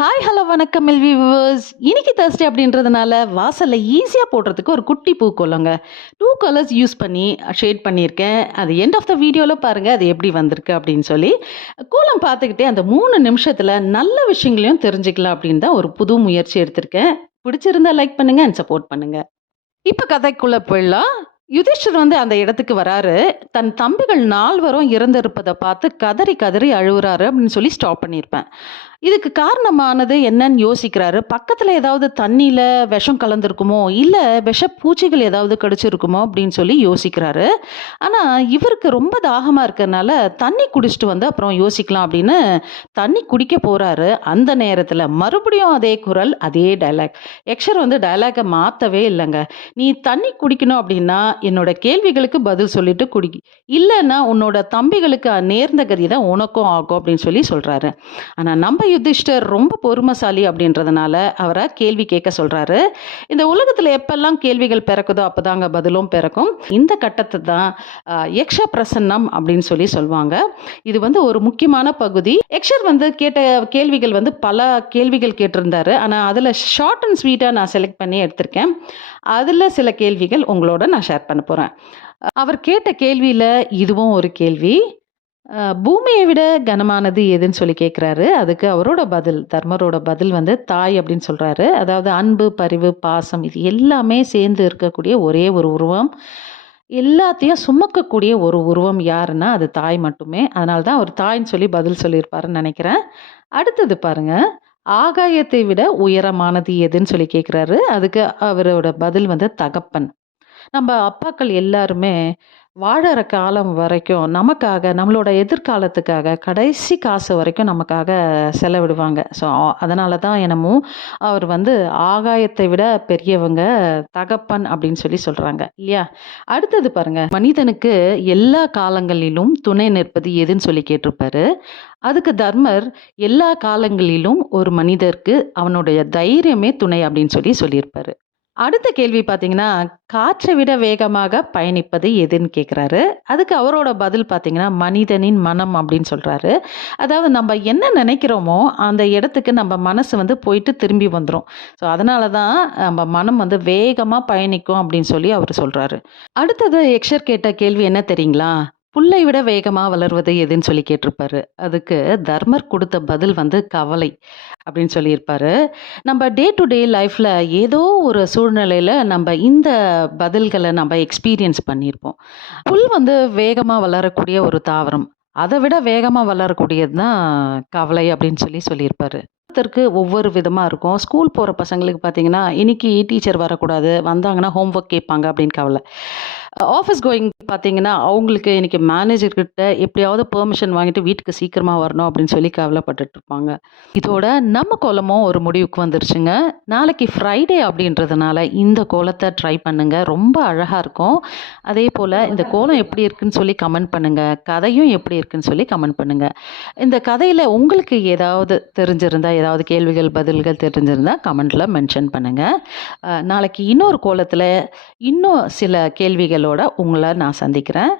Hi hello வணக்கம் lovely viewers இன்னைக்கு Thursday அப்படின்றதுனால வாசலில் ஈஸியாக போடுறதுக்கு ஒரு குட்டி பூக்கோலங்க டூ கலர்ஸ் யூஸ் பண்ணி ஷேட் பண்ணியிருக்கேன். அது எண்ட் ஆஃப் த வீடியோவில் பாருங்கள் அது எப்படி வந்திருக்கு அப்படின்னு சொல்லி. கோலம் பார்த்துக்கிட்டே அந்த மூணு நிமிஷத்தில் நல்ல விஷயங்களையும் தெரிஞ்சுக்கலாம் அப்படின்னு தான் ஒரு புது முயற்சி எடுத்திருக்கேன். பிடிச்சிருந்தா லைக் பண்ணுங்கள் அண்ட் சப்போர்ட் பண்ணுங்கள் இப்போ கதைக்குள்ளே போயிடலாம். யுதிஷ்டர் வந்து அந்த இடத்துக்கு வராரு. தன் தம்பிகள் நால்வரும் இறந்திருப்பதை பார்த்து கதறி கதறி அழுகுறாரு அப்படின்னு சொல்லி ஸ்டாப் பண்ணியிருப்பேன். இதுக்கு காரணமானது என்னன்னு யோசிக்கிறாரு. பக்கத்தில் ஏதாவது தண்ணியில் விஷம் கலந்துருக்குமோ இல்லை விஷ பூச்சிகள் ஏதாவது கடிச்சிருக்குமோ அப்படின்னு சொல்லி யோசிக்கிறாரு. ஆனால் இவருக்கு ரொம்ப தாகமாக இருக்கிறதுனால தண்ணி குடிச்சிட்டு வந்து அப்புறம் யோசிக்கலாம் அப்படின்னு தண்ணி குடிக்க போகிறாரு அந்த நேரத்தில் மறுபடியும் அதே குரல் அதே டைலாக் எக்ஷர் வந்து டைலாகை மாற்றவே இல்லைங்க. நீ தண்ணி குடிக்கணும் அப்படின்னா என்னோட கேள்விகளுக்கு பதில் சொல்லிட்டு குடி. இல்லைன்னா உன்னோட தம்பிகளுக்கு நேர்ந்த கதி தான் உனக்கும் ஆகும் அப்படின்னு சொல்லி சொல்கிறாரு ஆனால் நம்ம யுதிஷ்டர் ரொம்ப பொறுமசாலி அப்படின்றதுனால அவரை கேள்வி கேட்க சொல்கிறாரு இந்த உலகத்தில் எப்பெல்லாம் கேள்விகள் பிறக்குதோ அப்போதாங்க பதிலும் பிறக்கும். இந்த கட்டத்தை தான் யக்ஷ பிரசன்னம் அப்படின்னு சொல்லி சொல்லுவாங்க. இது வந்து ஒரு முக்கியமான பகுதி. யக்ஷர் வந்து கேட்ட கேள்விகள் வந்து பல கேள்விகள் கேட்டிருந்தாரு. ஆனால் அதில் ஷார்ட் அண்ட் ஸ்வீட்டாக நான் செலக்ட் பண்ணி எடுத்திருக்கேன். அதில் சில கேள்விகள் உங்களோட நான் ஷேர் பண்ண போகிறேன் அவர் கேட்ட கேள்வியில் இதுவும் ஒரு கேள்வி. பூமியை விட கனமானது எதுன்னு சொல்லி கேட்குறாரு அதுக்கு அவரோட பதில் தர்மரோட பதில் வந்து தாய் அப்படின்னு சொல்கிறாரு அதாவது அன்பு பரிவு பாசம் இது எல்லாமே சேர்ந்து இருக்கக்கூடிய ஒரே ஒரு உருவம். எல்லாத்தையும் சுமக்கக்கூடிய ஒரு உருவம் யாருன்னா அது தாய் மட்டுமே. அதனால தான் அவர் தாய்ன்னு சொல்லி பதில் சொல்லியிருப்பாருன்னு நினைக்கிறேன். அடுத்தது பாருங்க ஆகாயத்தை விட உயரமானது எதுன்னு சொல்லி கேட்குறாரு அதுக்கு அவரோட பதில் வந்து தகப்பன். நம்ம அப்பாக்கள் எல்லாருமே வாழற காலம் வரைக்கும் நமக்காக நம்மளோட எதிர்காலத்துக்காக கடைசி காசு வரைக்கும் நமக்காக செலவிடுவாங்க. ஸோ அதனால தான் என்னமோ அவர் வந்து ஆகாயத்தை விட பெரியவங்க தகப்பன் அப்படின்னு சொல்லி சொல்கிறாங்க இல்லையா? அடுத்தது பாருங்க. மனிதனுக்கு எல்லா காலங்களிலும் துணை நிற்பது எதுன்னு சொல்லி கேட்டிருப்பாரு. அதுக்கு தர்மர் எல்லா காலங்களிலும் ஒரு மனிதருக்கு அவனுடைய தைரியமே துணை அப்படின்னு சொல்லி சொல்லியிருப்பாரு. அடுத்த கேள்வி பார்த்தீங்கன்னா காற்றை விட வேகமாக பயணிப்பது எதுன்னு கேட்குறாரு அதுக்கு அவரோட பதில் பார்த்தீங்கன்னா மனிதனின் மனம் அப்படின்னு சொல்கிறாரு அதாவது நம்ம என்ன நினைக்கிறோமோ அந்த இடத்துக்கு நம்ம மனசு வந்து போயிட்டு திரும்பி வந்துடும் ஸோ அதனால தான் நம்ம மனம் வந்து வேகமாக பயணிக்கும் அப்படின்னு சொல்லி அவர் சொல்கிறாரு அடுத்தது எக்ஷர் கேட்ட கேள்வி என்ன தெரியுங்களா? புல்லை விட வேகமாக வளர்வது எதுன்னு சொல்லி கேட்டிருப்பாரு. அதுக்கு தர்மர் கொடுத்த பதில் வந்து கவலை அப்படின்னு சொல்லியிருப்பாரு. நம்ம டே டு டே லைஃப்பில் ஏதோ ஒரு சூழ்நிலையில் நம்ம இந்த பதில்களை நம்ம எக்ஸ்பீரியன்ஸ் பண்ணியிருப்போம். புல் வந்து வேகமாக வளரக்கூடிய ஒரு தாவரம். அதை விட வேகமாக வளரக்கூடியது தான் கவலை அப்படின்னு சொல்லி சொல்லியிருப்பாரு. ஒவ்வொருத்தருக்கு ஒவ்வொரு விதமாக இருக்கும். ஸ்கூல் போகிற பசங்களுக்கு பார்த்தீங்கன்னா இன்னைக்கு டீச்சர் வரக்கூடாது வந்தாங்கன்னா ஹோம்ஒர்க் கேட்பாங்க அப்படின்னு கவலை. ஆஃபீஸ் கோயிங் பார்த்தீங்கன்னா அவங்களுக்கு இன்றைக்கி மேனேஜர்கிட்ட எப்படியாவது பெர்மிஷன் வாங்கிட்டு வீட்டுக்கு சீக்கிரமாக வரணும் அப்படின்னு சொல்லி கவலைப்பட்டுட்டு இருப்பாங்க. இதோட நம்ம கோலமும் ஒரு முடிவுக்கு வந்துருச்சுங்க. நாளைக்கு ஃப்ரைடே அப்படின்றதுனால இந்த கோலத்தை ட்ரை பண்ணுங்கள் ரொம்ப அழகாக இருக்கும். அதே போல் இந்த கோலம் எப்படி இருக்குன்னு சொல்லி கமெண்ட் பண்ணுங்கள் கதையும் எப்படி இருக்குன்னு சொல்லி கமெண்ட் பண்ணுங்கள் இந்த கதையில் உங்களுக்கு ஏதாவது தெரிஞ்சிருந்தா ஏதாவது கேள்விகள் பதில்கள் தெரிஞ்சிருந்தால் கமெண்ட்டில் மென்ஷன் பண்ணுங்கள் நாளைக்கு இன்னொரு கோலத்தில் இன்னும் சில கேள்விகளோட உங்களை நான் சந்திக்கிறேன்.